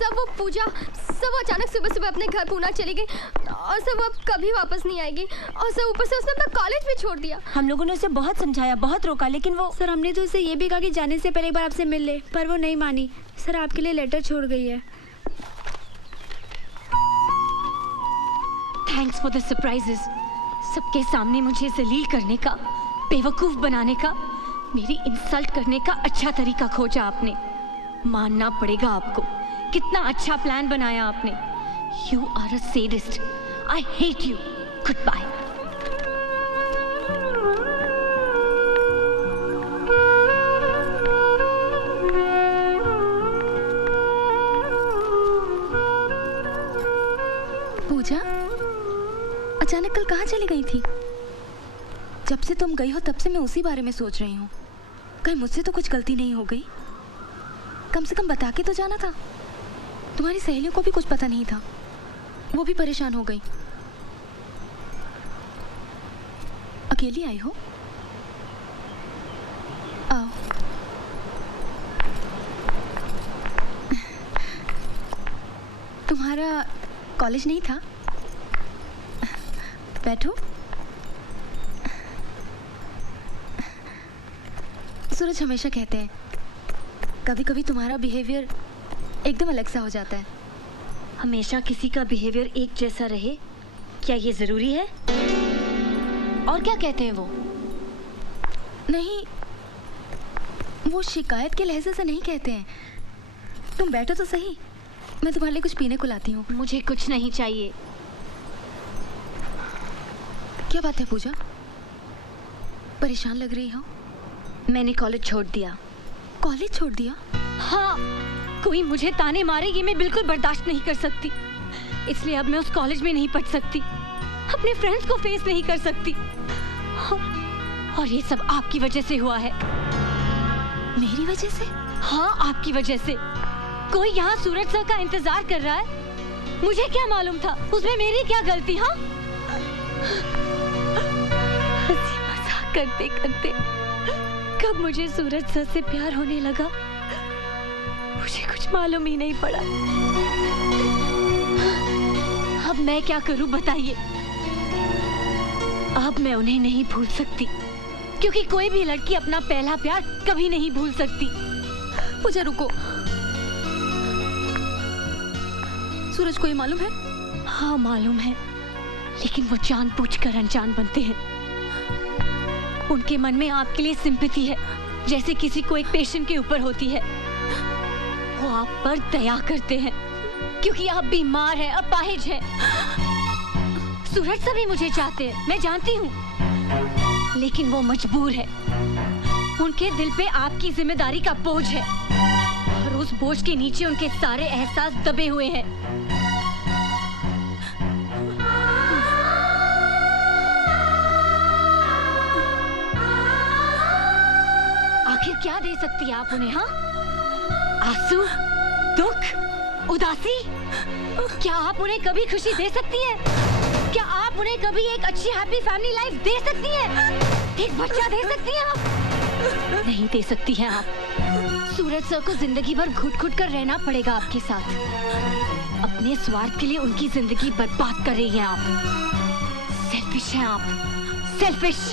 सब वो पूजा, सब अचानक सुबह सुबह अपने घर पूना चली गई और सब अब कभी वापस नहीं आएगी। और सब ऊपर से उसने अपना कॉलेज भी छोड़ दिया। हम लोगों ने उसे बहुत समझाया, बहुत रोका, लेकिन वो... सर हमने तो उसे ये भी कहा कि जाने से पहले एक बार आपसे मिल ले, पर वो नहीं मानी। सर आपके लिए लेटर छोड़ गई है। Thanks for the surprises. सबके सामने मुझे जलील करने का, बेवकूफ बनाने का, मेरी इंसल्ट करने का अच्छा तरीका खोजा आपने। मानना पड़ेगा आपको, कितना अच्छा प्लान बनाया आपने। You are a sadist. I hate you. Good bye. Puja, अचानक कल कहाँ चली गई थी? जब से तुम गई हो तब से मैं उसी बारे में सोच रही हूँ। कहीं मुझसे तो कुछ गलती नहीं हो गई? कम से कम बता के तो जाना था। तुम्हारी सहेलियों को भी कुछ पता नहीं था, वो भी परेशान हो गई। अकेली आई हो? आओ। तुम्हारा कॉलेज नहीं था? बैठो। सूरज हमेशा कहते हैं कभी कभी तुम्हारा बिहेवियर एकदम अलग सा हो जाता है। हमेशा किसी का बिहेवियर एक जैसा रहे, क्या ये जरूरी है? और क्या कहते हैं वो? नहीं, वो शिकायत के लहजे से नहीं कहते हैं। तुम बैठो तो सही, मैं तुम्हारे लिए कुछ पीने को लाती हूँ। मुझे कुछ नहीं चाहिए। क्या बात है पूजा, परेशान लग रही हो? मैंने कॉलेज छोड़ दिया। कॉलेज छोड़ दिया? हाँ, कोई मुझे ताने मारे ये मैं बिल्कुल बर्दाश्त नहीं कर सकती। इसलिए अब मैं उस कॉलेज में नहीं पढ़ सकती, अपने फ्रेंड्स को फेस नहीं कर सकती। और ये सब आपकी वजह से हुआ है। मेरी वजह से? हाँ, आपकी वजह से। कोई यहाँ सूरज सर का इंतजार कर रहा है। मुझे क्या मालूम था, उसमें मेरी क्या गलती? हाँ, हंसी मजाक करते करते कब मुझे सूरज सर से प्यार होने लगा, मुझे कुछ मालूम ही नहीं पड़ा। अब मैं क्या करूं बताइए? अब मैं उन्हें नहीं भूल सकती, क्योंकि कोई भी लड़की अपना पहला प्यार कभी नहीं भूल सकती। पूजा रुको, सूरज को ये मालूम है? हाँ मालूम है, लेकिन वो जानबूझकर अनजान बनते हैं। उनके मन में आपके लिए सिंपैथी है, जैसे किसी को एक पेशेंट के ऊपर होती है। वो आप पर दया करते हैं क्योंकि आप बीमार हैं, अपाहिज हैं। सूरज सभी मुझे चाहते हैं, मैं जानती हूँ, लेकिन वो मजबूर है। उनके दिल पे आपकी जिम्मेदारी का बोझ है और उस बोझ के नीचे उनके सारे एहसास दबे हुए हैं। आखिर क्या दे सकती है आप उन्हें? हाँ, आंसू, दुख, उदासी? क्या आप उन्हें कभी खुशी दे सकती है? क्या आप उन्हें कभी एक अच्छी हैप्पी फैमिली लाइफ दे सकती है? एक बच्चा दे सकती हैं आप? नहीं दे सकती हैं आप। सूरज सर को जिंदगी भर घुट घुट कर रहना पड़ेगा आपके साथ। अपने स्वार्थ के लिए उनकी जिंदगी बर्बाद कर रही हैं आप। सेल्फिश हैं आप, सेल्फिश।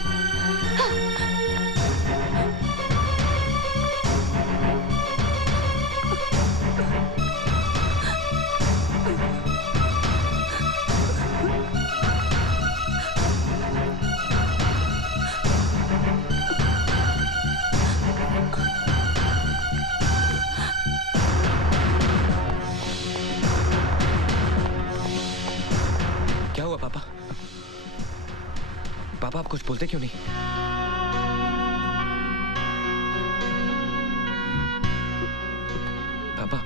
पापा आप कुछ बोलते क्यों नहीं? पापा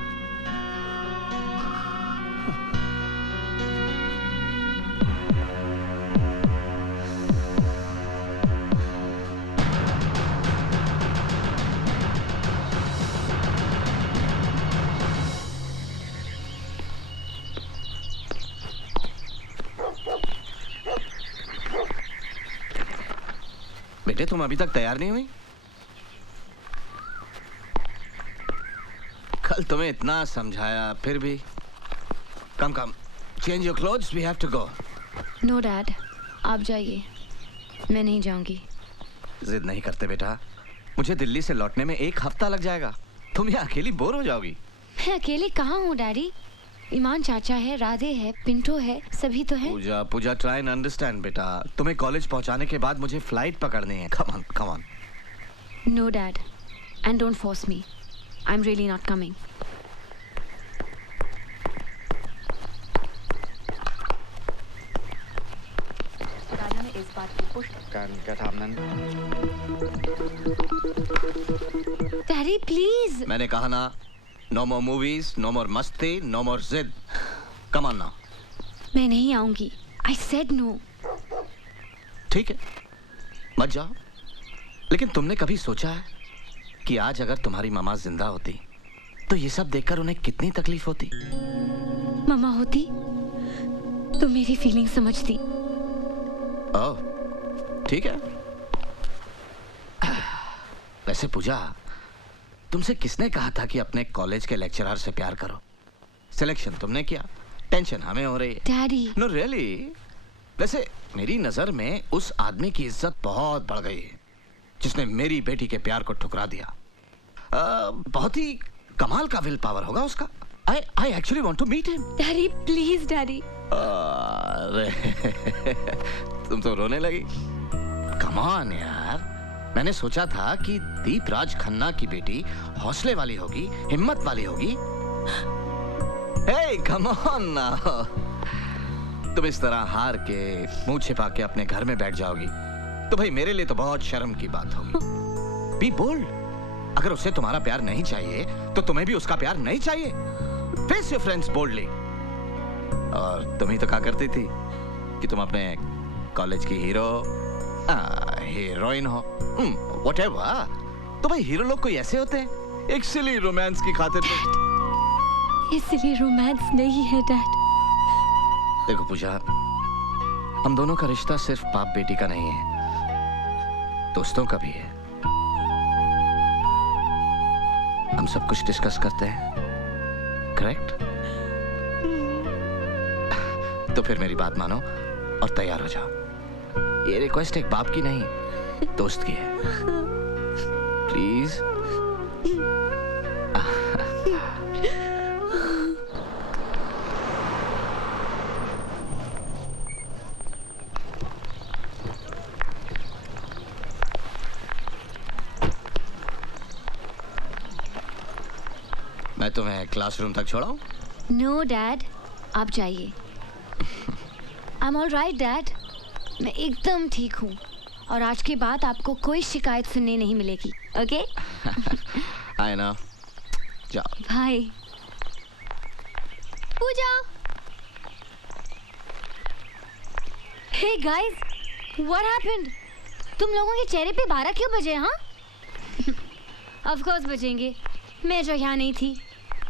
बेटे तुम अभी तक तैयार नहीं हुई? कल तुम्हें इतना समझाया फिर भी। Come come, change your clothes, we have to go. No dad, आप जाइए, मैं नहीं जाऊंगी। जिद नहीं करते बेटा, मुझे दिल्ली से लौटने में 1 हफ्ता लग जाएगा। तुम यहाँ अकेली बोर हो जाओगी। मैं अकेले कहाँ हूँ डैडी? ईमान चाचा है, राधे है, पिंटो है, सभी तो हैं। पूजा पूजा, ट्राई एंड अंडरस्टैंड बेटा। तुम्हें कॉलेज पहुँचाने के बाद मुझे फ्लाइट पकड़नी है। Come on come on. No dad, and don't force me, I am really not coming. Daddy please. मैंने कहा ना, no more movies, no more मस्ती, नो मोर जिद। Come on now. मैं नहीं आऊंगी, आई सेड नो। ठीक है, मत जाओ। लेकिन तुमने कभी सोचा है कि आज अगर तुम्हारी मामा जिंदा होती तो ये सब देखकर उन्हें कितनी तकलीफ होती? मम्मा होती तो मेरी फीलिंग समझती। ओह, ठीक है। वैसे पूजा, तुमसे किसने कहा था कि अपने कॉलेज के लेक्चरर से प्यार करो? सिलेक्शन तुमने किया, टेंशन हमें हो रही है। डैडी। No really. वैसे मेरी नजर में उस आदमी की इज्जत बहुत बढ़ गई है जिसने मेरी बेटी के प्यार को ठुकरा दिया। बहुत ही कमाल का विल पावर होगा उसका। I actually want to meet him. Daddy please daddy. अरे तुम तो रोने लगी। Come on यार, मैंने सोचा था कि दीपराज खन्ना की बेटी हौसले वाली होगी, हिम्मत वाली होगी। Hey, come on now. तुम इस तरह हार के मुंह छिपा के अपने घर में बैठ जाओगी तो भाई मेरे लिए तो बहुत शर्म की बात होगी। Be bold. अगर उसे तुम्हारा प्यार नहीं चाहिए तो तुम्हें भी उसका प्यार नहीं चाहिए। Face your friends boldly. और तुम ही तो कहा करती थी कि तुम अपने कॉलेज की हीरोइन हो। Whatever. तो भाई हीरो लोग कोई ऐसे होते हैं, एक सिली रोमांस की खातिर। इसलिए रोमांस नहीं है डैड। देखो पूजा, हम दोनों का रिश्ता सिर्फ बाप बेटी का नहीं है, दोस्तों का भी है। हम सब कुछ डिस्कस करते हैं, करेक्ट? तो फिर मेरी बात मानो और तैयार हो जाओ। ये रिक्वेस्ट एक बाप की नहीं, दोस्त की है। प्लीज। मैं तुम्हें क्लासरूम तक छोड़ाऊं? नो डैड, आप जाइए। I am all right dad, मैं एकदम ठीक हूँ और आज के बाद आपको कोई शिकायत सुनने नहीं मिलेगी। ओके? I know. जाओ। Bye. Puja. Hey guys, what happened? तुम लोगों के चेहरे पे 12 क्यों बजे? हाँ? ऑफ कोर्स बजेंगे, मैं जो यहाँ नहीं थी।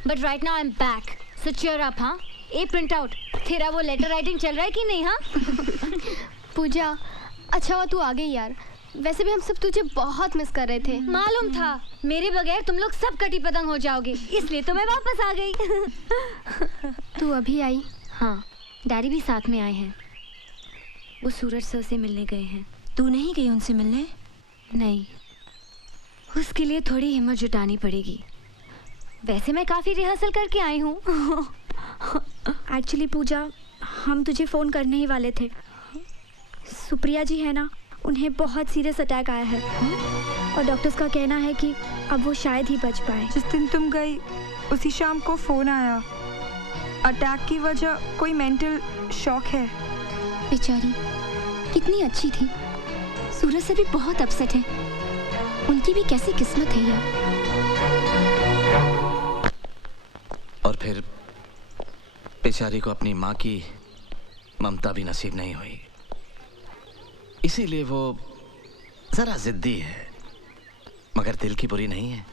But right now I am back, so cheer up. हाँ, ए प्रिंट आउट, तेरा वो लेटर राइटिंग चल रहा है कि नहीं? हाँ पूजा, अच्छा हुआ तू आ गई यार, वैसे भी हम सब तुझे बहुत मिस कर रहे थे। मालूम था मेरे बगैर तुम लोग सब कटी पतंग हो जाओगे, इसलिए तो मैं वापस आ गई। तू अभी आई? हाँ, डैडी भी साथ में आए हैं। वो सूरज सर से मिलने गए हैं। तू नहीं गई उनसे मिलने? नहीं, उसके लिए थोड़ी हिम्मत जुटानी पड़ेगी। वैसे मैं काफ़ी रिहर्सल करके आई हूँ। एक्चुअली पूजा, हम तुझे फ़ोन करने ही वाले थे। सुप्रिया जी है ना, उन्हें बहुत सीरियस अटैक आया है और डॉक्टर्स का कहना है कि अब वो शायद ही बच पाए। जिस दिन तुम गई उसी शाम को फ़ोन आया। अटैक की वजह कोई मेंटल शॉक है। बेचारी कितनी अच्छी थी। सूरज से भी बहुत अपसेट है, उनकी भी कैसी किस्मत है यार। और फिर बेचारी को अपनी माँ की ममता भी नसीब नहीं हुई, इसीलिए वो जरा जिद्दी है, मगर दिल की बुरी नहीं है।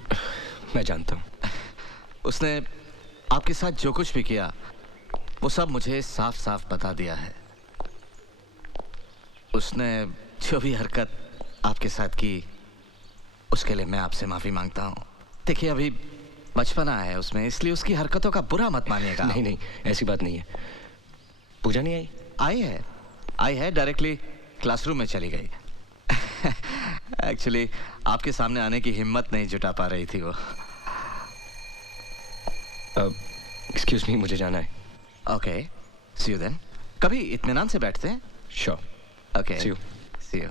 मैं जानता हूँ। उसने आपके साथ जो कुछ भी किया वो सब मुझे साफ साफ बता दिया है। उसने जो भी हरकत आपके साथ की उसके लिए मैं आपसे माफी मांगता हूँ। देखिए, अभी बचपना है उसमें, इसलिए उसकी हरकतों का बुरा मत मानिएगा। नहीं नहीं, ऐसी बात नहीं है। पूजा नहीं आई? आई है, डायरेक्टली क्लासरूम में चली गई। एक्चुअली आपके सामने आने की हिम्मत नहीं जुटा पा रही थी वो। एक्सक्यूज मी, मुझे जाना है। Okay, see you then. कभी इत्मीनान से बैठते हैं। Sure. Okay, See you. See you.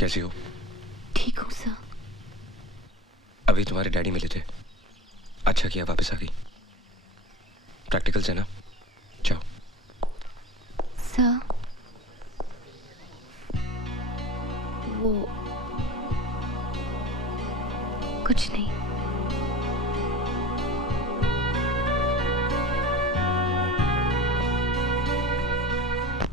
कैसी हो? ठीक हूँ सर। अभी तुम्हारे डैडी मिले थे, अच्छा किया वापस आ गई। प्रैक्टिकल से ना, जाओ। सर वो कुछ नहीं।